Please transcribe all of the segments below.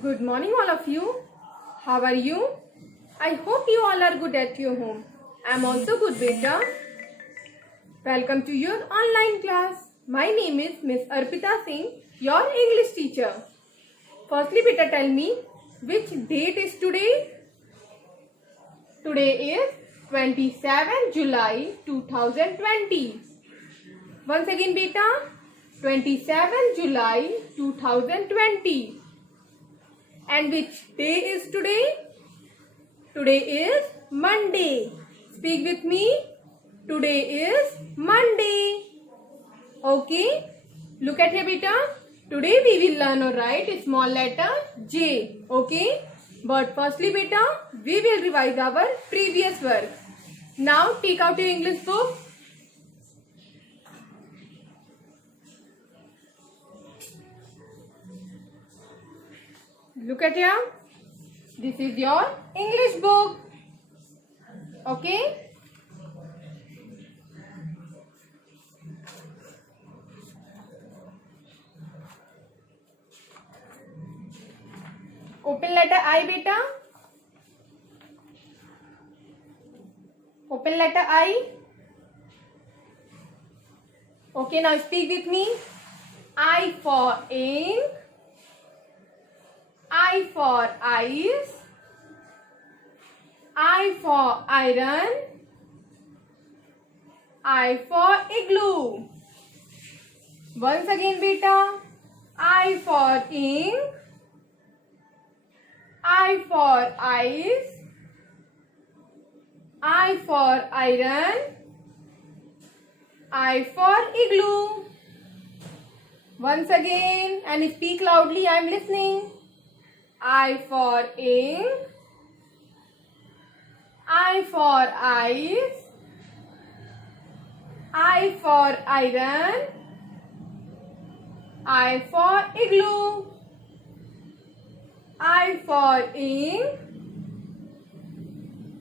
Good morning, all of you. How are you? I hope you all are good at your home. I'm also good, beta. Welcome to your online class. My name is Miss Arpita Singh, your English teacher. Firstly, beta, tell me which date is today? Today is 27 July 2020. Once again, beta, 27 July 2020. And which day is today? Today is Monday. Speak with me. Today is Monday. Okay. Look at here, beta. Today we will learn or write a small letter J. Okay. But firstly, beta, we will revise our previous work. Now take out your English book. Look at here. This is your English book. Okay. Open letter I, beta. Open letter I. Okay, now speak with me. I for ink. I for eyes. I for iron. I for igloo. Once again, beta. I for ink. I for eyes. I for iron. I for igloo. Once again, and speak loudly, I am listening. I for ink. I for eyes. I for iron. I for igloo. I for ink.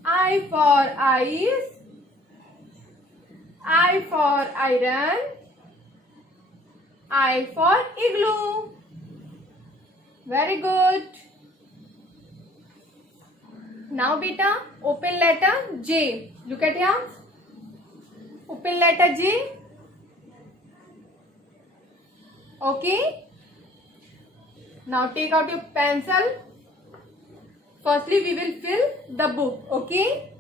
I for eyes. I for iron. I for igloo. Very good. Now, beta, open letter J. Look at here. Open letter J. Okay. Now take out your pencil. Firstly, we will fill the book. Okay.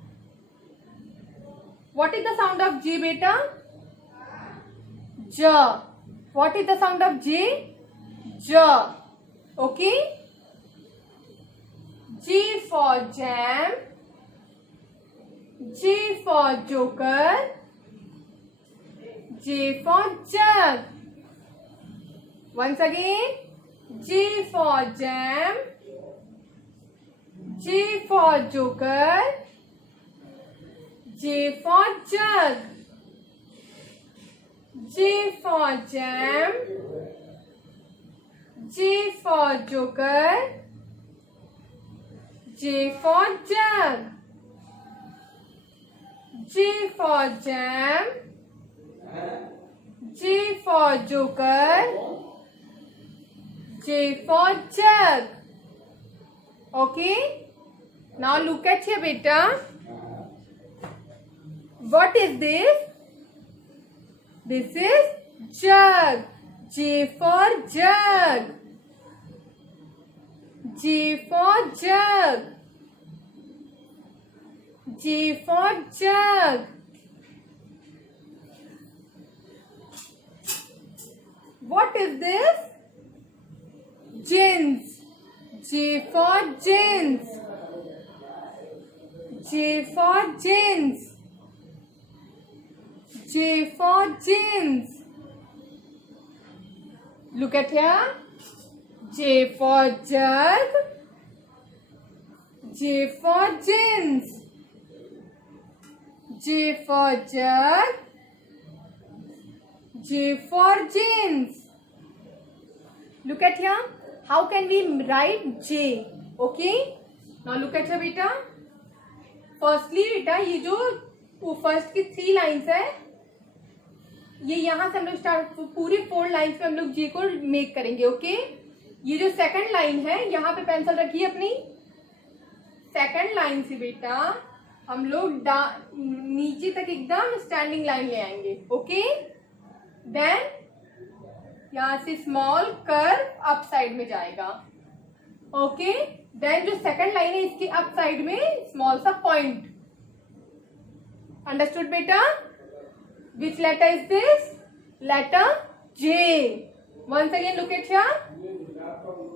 What is the sound of J, beta? J. What is the sound of J? J. Okay. J for jam. J for joker. J for jug. Once again. J for jam. J for joker. J for jug. J for jam. J for joker. J for jug. J for jam. J for joker. J for jug. Okay. Now look at here, beta. What is this? This is jug. J for jug. J for jug. J for jug. What is this? Jeans. J for jeans. J for jeans. J for jeans. Look at here. J for jug. J for jeans. J for jug. J for jeans. Look at here. How can we write J? Okay. Now look at here, beta. Firstly, बेटा ये जो first की 3 lines है, ये यहाँ से हम लोग स्टार्ट पूरी 4 लाइन्स में हम लोग जे को मेक करेंगे. ओके. ये जो सेकंड लाइन है यहाँ पे पेंसिल रखिए अपनी। सेकंड लाइन से बेटा हम लोग नीचे तक एकदम स्टैंडिंग लाइन ले आएंगे। ओके, देन यहां से स्मॉल कर्व अप साइड में जाएगा। ओके, देन जो सेकंड लाइन है इसके अप साइड में स्मॉल सा पॉइंट। अंडरस्टूड बेटा? Which letter is this? Letter J. Once again look at here.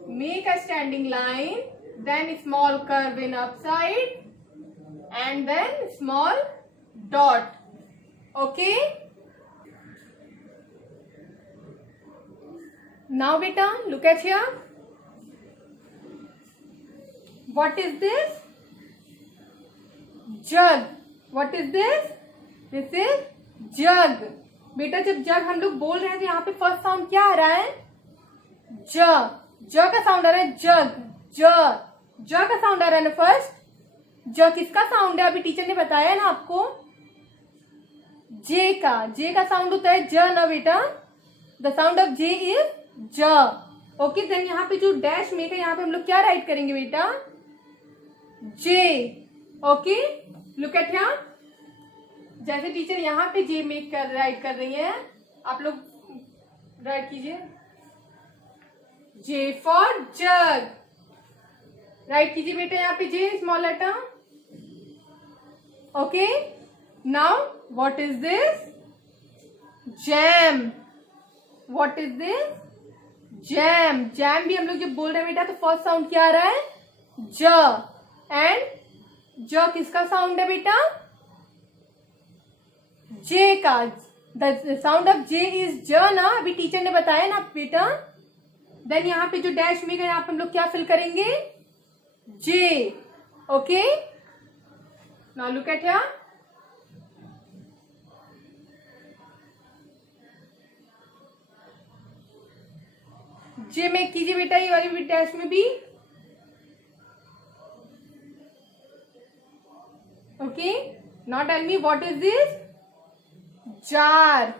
Make a standing line, then small curve in upside, and then small dot. Okay. Now beta, look at here. What is this? Jug. What is this? This is jug. बेटा जब जग हम लोग बोल रहे हैं तो यहाँ पे फर्स्ट साउंड क्या आ रहा है? ज। ज का साउंड आ रहा है। जग, ज, ज का साउंड आ रहा है ना फर्स्ट। ज किसका साउंड है? अभी टीचर ने बताया ना आपको, जे का। जे का साउंड होता है ज ना बेटा। The sound of J is ज। ओके, देन यहाँ पे जो डैश मेक है यहाँ पे हम लोग क्या राइट करेंगे बेटा? J. Okay, look at here. जैसे टीचर यहाँ पे जे मेक कर राइट कर रही है, आप लोग राइट कीजिए। जे फॉर जग, राइट कीजिए बेटा यहाँ पे J small letter. Okay, now what is this? Jam. What is this? Jam. Jam भी हम लोग जब बोल रहे हैं बेटा तो फर्स्ट साउंड क्या आ रहा है? ज। एंड ज किसका साउंड है बेटा? जे का। The sound of J is ज ना, अभी टीचर ने बताया ना बेटा। देन यहाँ पे जो डैश में गए यहाँ पे हम लोग क्या फिल करेंगे? J. Okay, now look at here. J में कीजिए बेटा ये वाली डैश में भी। Okay, now tell me what is this? Jar.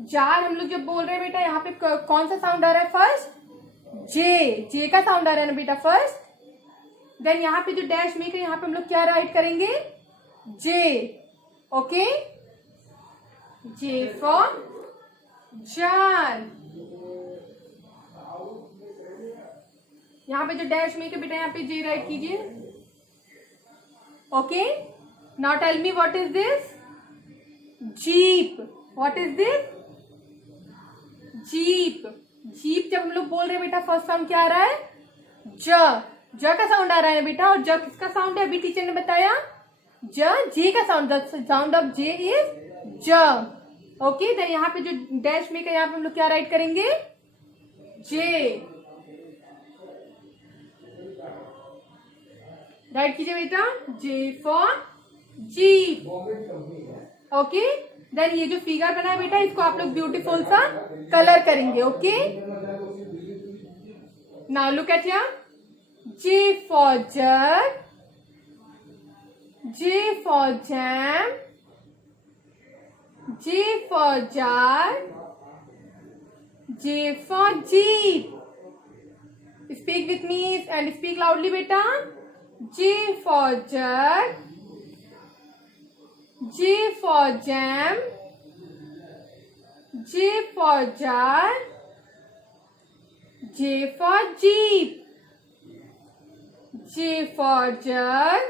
Jar हम लोग जब बोल रहे हैं बेटा यहाँ पे कौन सा साउंड आ रहा है फर्स्ट? जे। जे का साउंड आ रहा है ना बेटा फर्स्ट। देन यहाँ पे जो डैश मेक है यहाँ पे हम लोग क्या राइट करेंगे? J. Okay, J for jar. यहाँ पे जो डैश मेक है बेटा यहाँ पे जे राइट कीजिए। Okay, now tell me what is this? Jeep. What is this? Jeep. Jeep जब हम लोग बोल रहे हैं बेटा फर्स्ट साउंड क्या आ रहा है? ज। ज का साउंड आ रहा है बेटा। और ज किसका साउंड है? अभी टीचर ने बताया ज, जे का sound. The sound of J is ज। ओके, देन यहाँ पे जो डैश में यहाँ पे हम लोग क्या राइट करेंगे? जे। राइट कीजिए बेटा। J for jeep. Okay, then ये जो फिगर बना है बेटा इसको आप लोग ब्यूटीफुल सा कलर करेंगे। Okay, now look at here. J for jug, J for jam, J for jar, J for jeep. Speak with me and speak loudly बेटा। J for jug, J for jam, J for jar, J for jeep, J for jug,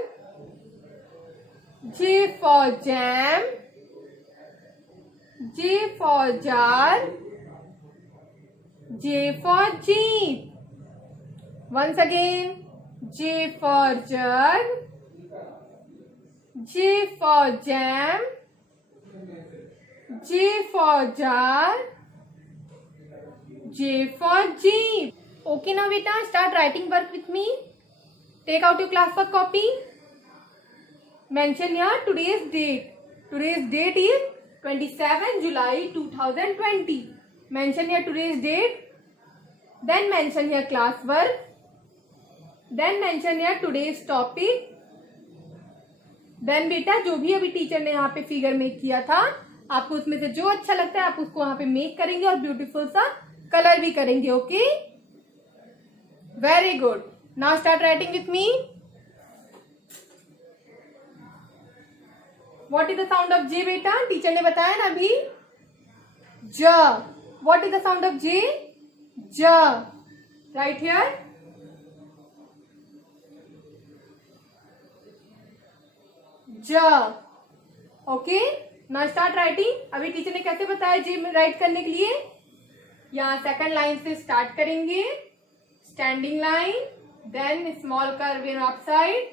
J for jam, J for jar, J for jeep. Once again, J for jug, J for jam, J for jar, J for jeep. Okay now beta, start writing work with me. Take out your class work copy. Mention here today's date. Today's date is 27 July 2020. Mention here today's date. Then mention here class work. Then mention here today's topic. Then बेटा जो भी अभी teacher ने यहाँ पे figure make किया था आपको उसमें से जो अच्छा लगता है आप उसको वहां पे मेक करेंगे और ब्यूटीफुल सा कलर भी करेंगे। Okay, Very good. Now start writing with me. What is the sound of J बेटा? टीचर ने बताया ना अभी. J. What is the sound of J? J. Right here. J. Okay. Now start writing. अभी teacher ने कैसे बताया J में राइट करने के लिए? यहाँ सेकंड लाइन से स्टार्ट करेंगे. Standing line. Then small curve in upside.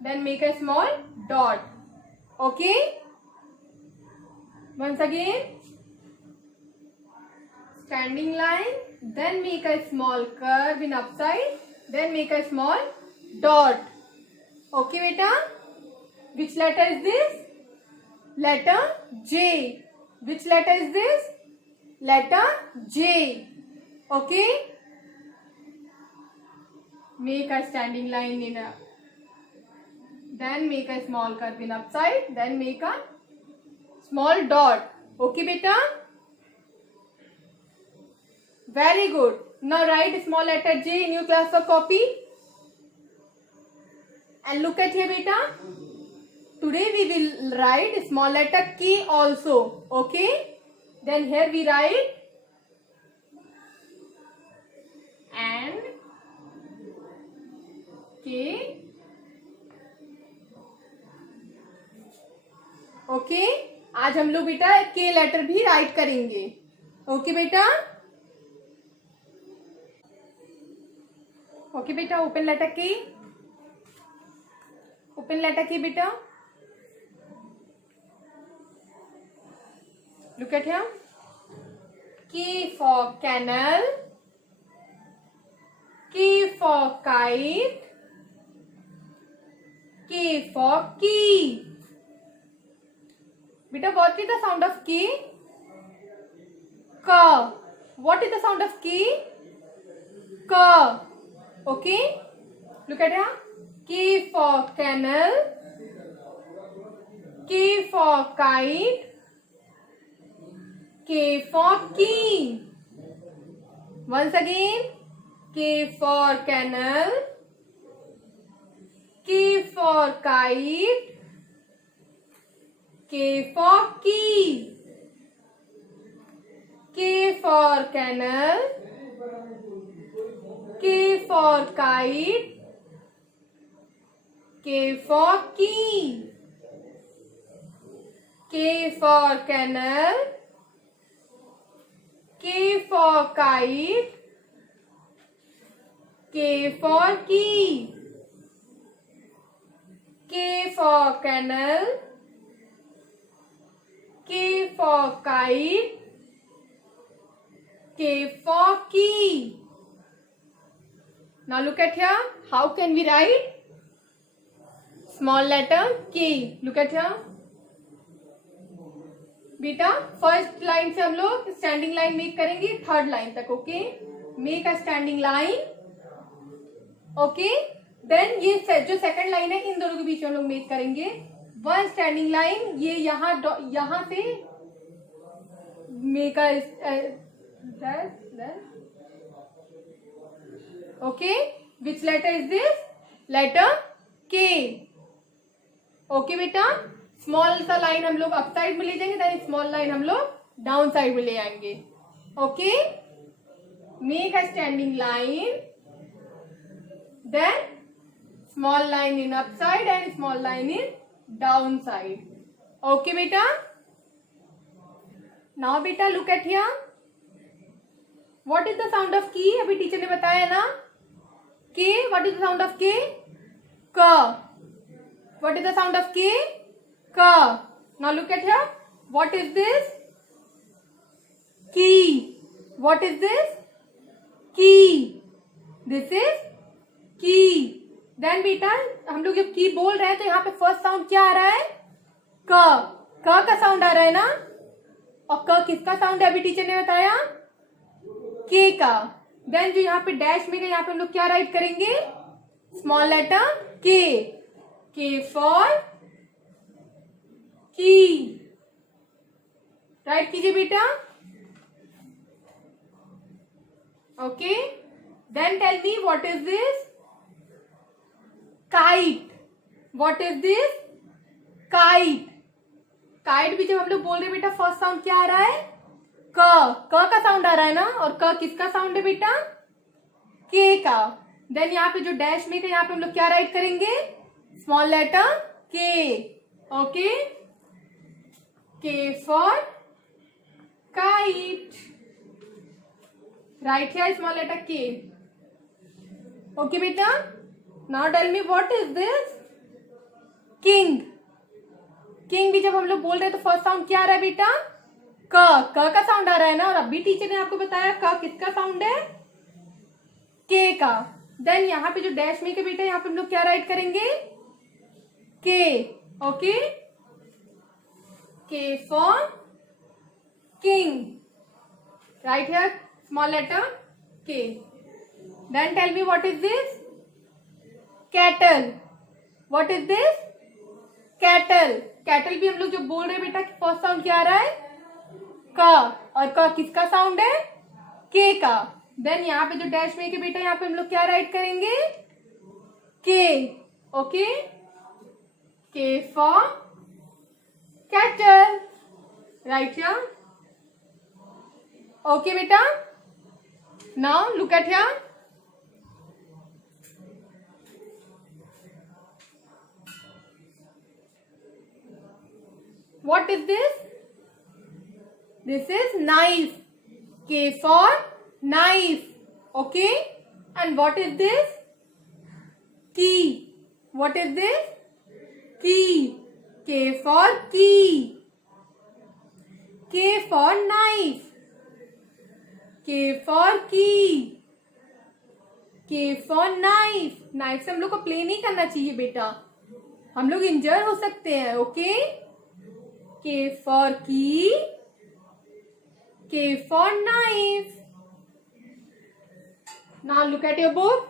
Then make a small dot. Okay. Once again. Standing line. Then make a small curve in upside. Then make a small dot. Okay, beta. Which letter is this? Letter J. Which letter is this? Letter J. Okay. Make a standing line in a. Then make a small curve in upside. Then make a small dot. Okay, beta. Very good. Now write small letter J in your class work copy. And look at here, beta. Today we will write small letter K also. Okay. Then here we write and K. Okay. आज हम लोग बेटा के letter भी right करेंगे. Okay बेटा. Okay बेटा. Open letter के. ओपन लेटर के बेटा. Look at here. K for canal. K for kite. K for key. Beta, what is the sound of K? K. What is the sound of K? K. Okay. Look at here. K for canal. K for kite. K for key. Once again. K for canal. K for kite. K for key. K for canal. K for kite. K for key. K for canal. K for kite. K for key. K for canal. K for kite. K for key. Now look at here. How can we write small letter K? Look at here. बेटा first line से हम लोग standing line make करेंगे third line तक. Okay. Make a standing line. Okay. Then ये जो second line है इन दोनों के बीच में हम लोग मेक करेंगे वन स्टैंडिंग लाइन. ये यहाँ से make okay. Which letter is this? Letter K. Okay बेटा. स्मॉल सा लाइन हम लोग अप साइड में ले जाएंगे. देन स्मॉल लाइन हम लोग डाउन साइड में ले आएंगे. Okay. Make a standing line. Then small line in up side and small line in down side. Okay बेटा. नाउ बेटा look at here. What is the sound of K? अभी teacher ने बताया ना. K. What is the sound of K? क. What is the sound of K? K. Now look at here. What is this? Key. What is this? Key. This is key. Then बेटा हम लोग जब की बोल रहे हैं तो यहाँ पे फर्स्ट साउंड क्या आ रहा है? क. क का साउंड आ रहा है ना. और क किसका साउंड है अभी टीचर ने बताया? के का. देन जो यहाँ पे डैश में यहाँ पे हम लोग क्या राइट करेंगे? स्मॉल लेटर के. के फॉर की. राइट कीजिए बेटा. Okay. Then tell me what is this? Kite. What is this? Kite. Kite भी जब हम लोग बोल रहे हैं बेटा फर्स्ट साउंड क्या आ रहा है? क का साउंड आ रहा है ना, और क किसका साउंड है बेटा? के का. देन यहाँ पे जो डैश में है यहाँ पे हम लोग क्या राइट करेंगे? Small letter K. Okay, K for kite. Write here small letter K. Okay बेटा, now tell me what is this? King. King भी जब हम लोग बोल रहे हैं तो फर्स्ट साउंड क्या आ रहा है बेटा? क का साउंड आ रहा है ना, और अभी टीचर ने आपको बताया क किसका साउंड है? के का. देन यहाँ पे जो डैश में के बेटा यहाँ पे हम लोग क्या राइट करेंगे? K. Okay, K for king. Write here small letter K. Then tell me what is this? Kettle. What is this? Kettle. Kettle भी हम लोग जो बोल रहे हैं बेटा फर्स्ट साउंड क्या आ रहा है? क, और क किसका साउंड है? के का. देन यहाँ पे जो डैश में के बेटा यहाँ पे हम लोग क्या राइट करेंगे? K. Okay, K for kettle. Write here. Okay बेटा, now look at here. What is this? This is knife. K for knife. Okay. And what is this? Key. What is this? Key. K for key. K for knife. K for key. K for knife. Knife से हम लोग को play नहीं करना चाहिए बेटा, हम लोग इंजर हो सकते हैं. Okay, K for key. K for knife. Now look at your book.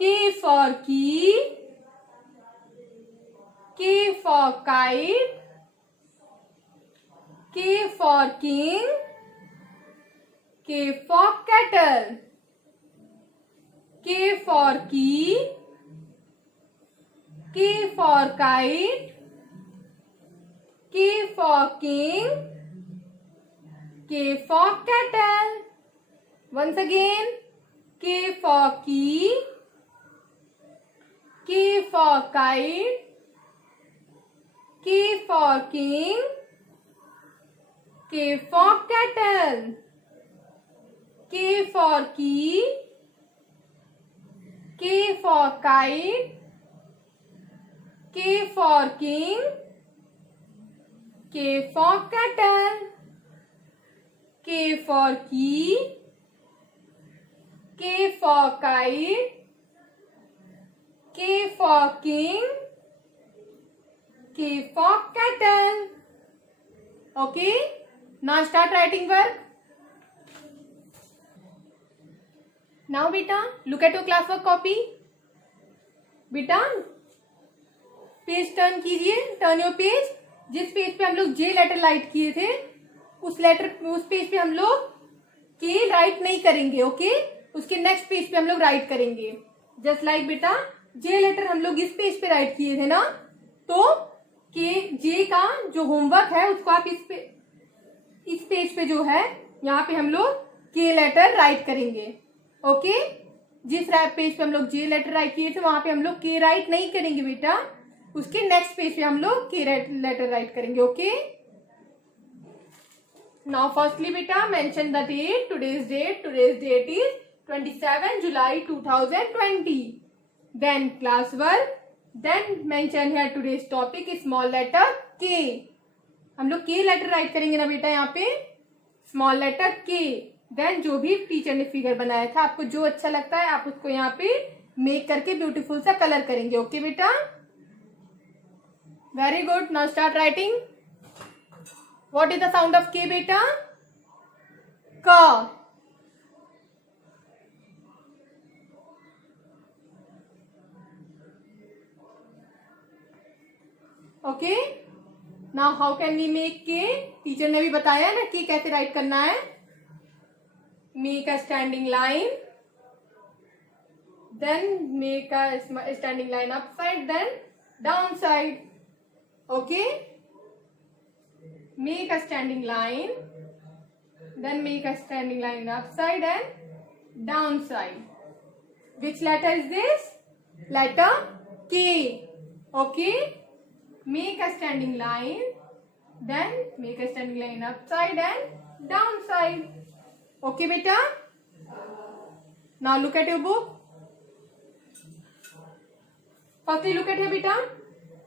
K for key. K for kite. K for king. K for kettle. K for key. K for kite. K for king. K for kettle. Once again. K for key. K for kite. K for king. K for kettle. K for key. K for kite. K for king. K for kettle. K for key. K for kite. K for king. K for kettle. Okay. Now start writing work. Now beta, look at your class work copy. बेटा page turn कीजिए. Turn your page. जिस page पे हम लोग जे letter right किए थे उस page पे हम लोग के राइट नहीं करेंगे. ओके, उसके नेक्स्ट पेज पे हम लोग राइट करेंगे. जस्ट लाइक बेटा जे लेटर हम लोग इस पेज पे राइट किए थे ना, तो के जे का जो होमवर्क है उसको आप इस पेज पे जो है यहाँ पे हम लोग के लेटर राइट करेंगे. ओके, जिस पेज पे हम लोग जे लेटर राइट किए थे वहां पे हम लोग के राइट नहीं करेंगे बेटा, उसके नेक्स्ट पेज पे हम लोग के लेटर राइट करेंगे. ओके, नाउ फर्स्टली बेटा mention the date. Today's date is 27 July 2020. Then class work. Then mention here today's topic small letter K. हम लोग के लेटर राइट करेंगे ना बेटा यहाँ पे, स्मॉल लेटर के. देन जो भी टीचर ने फिगर बनाया था आपको जो अच्छा लगता है आप उसको यहाँ पे मेक करके ब्यूटीफुल सा कलर करेंगे. ओके बेटा, very good. Now start writing. What is the sound of K बेटा? क. Okay, now how can we make K? Teacher ने भी बताया ना कि कैसे राइट करना है. Make a standing line. then make a standing line upside, then downside. Okay, make a standing line, then make a standing line upside and downside. Which letter is this? Letter K. Okay, make a standing line, then make a standing line upside and downside. Okay beta, now look at your book. Firstly look at here beta.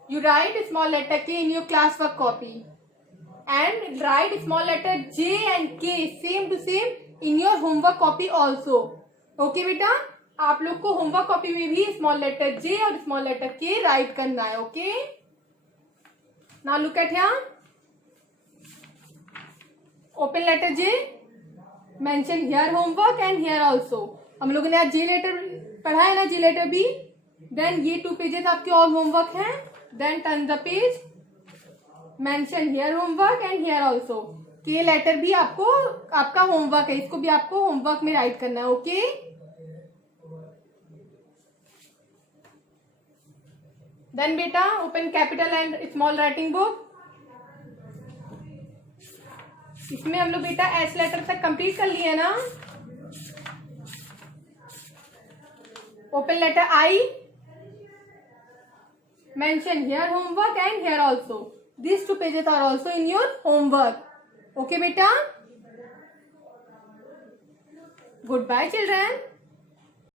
You write small letter K in your classwork copy and write small letter J and K same to same in your homework copy also. Okay beta, आप लोग को homework copy में भी small letter J और small letter K write करना है. Okay, now look at here. Open letter J, mention here homework and here also. हम लोगों ने आज J लेटर पढ़ा है ना, J लेटर B. देन ये 2 पेजेस आपके ऑल होमवर्क हैं. Then turn the page, mention here homework and here also. K letter भी आपको आपका होमवर्क है, इसको भी आपको होमवर्क में राइट करना है. ओके, देन बेटा open capital and small writing book. इसमें हम लोग बेटा एस लेटर तक कंप्लीट कर लिए ना. Open letter I, mention here homework and here also. These 2 pages are also in your homework. Okay beta, goodbye children.